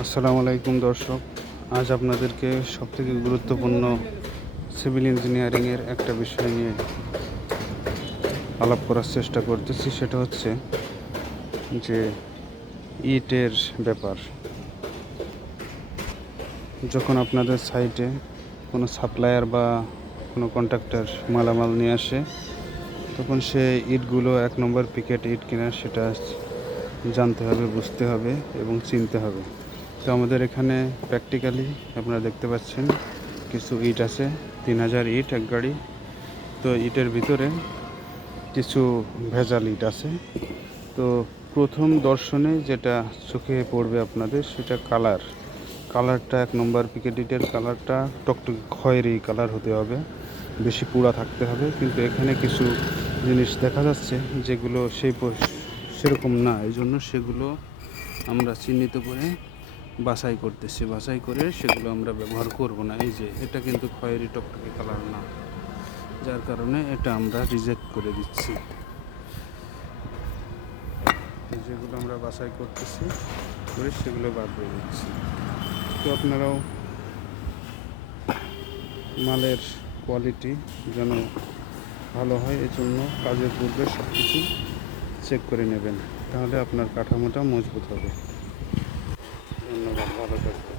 আসসালামু আলাইকুম দর্শক, আজ আপনাদেরকে সবথেকে গুরুত্বপূর্ণ সিভিল ইঞ্জিনিয়ারিংয়ের একটা বিষয় নিয়ে আলাপ করার চেষ্টা করতেছি, সেটা হচ্ছে যে ইটের ব্যাপার। যখন আপনাদের সাইটে কোনো সাপ্লায়ার বা কোনো কন্ট্রাক্টর মালামাল নিয়ে আসে, তখন সে ইটগুলো এক নম্বর পিকেট ইট কিনা সেটা জানতে হবে, বুঝতে হবে এবং চিনতে হবে। তো আমাদের এখানে প্র্যাকটিক্যালি আপনারা দেখতে পাচ্ছেন কিছু ইট আছে, তিন হাজার ইট এক গাড়ি। তো ইটের ভিতরে কিছু ভেজাল ইট আছে। তো প্রথম দর্শনে যেটা চোখে পড়বে আপনাদের সেটা কালার। কালারটা এক নম্বর পিকেট ইটের কালারটা, টকটক খয়েরি কালার হতে হবে। বেশি পুরা থাকতে হবে, কিন্তু এখানে কিছু জিনিস দেখা যাচ্ছে যেগুলো সেই সেরকম না। এই জন্য সেগুলো আমরা চিহ্নিত করে বাছাই করতেছি, বাছাই করে সেগুলো আমরা ব্যবহার করব না। এই যে, এটা কিন্তু খয়েরি টকটকে কালার না। যার কারণে এটা আমরা রিজেক্ট করে দিচ্ছি। যেগুলো আমরা বাছাই করতেছি, করে সেগুলো বাদ দিয়ে দিচ্ছি। তো আপনারাও মালের কোয়ালিটি যেন ভালো হয় এই জন্য কাজের পূর্বে সব কিছু চেক করে নেবেন। তাহলে আপনার কাঠামোটা মজবুত হবে। ধন্যবাদ ভালো থাকবেন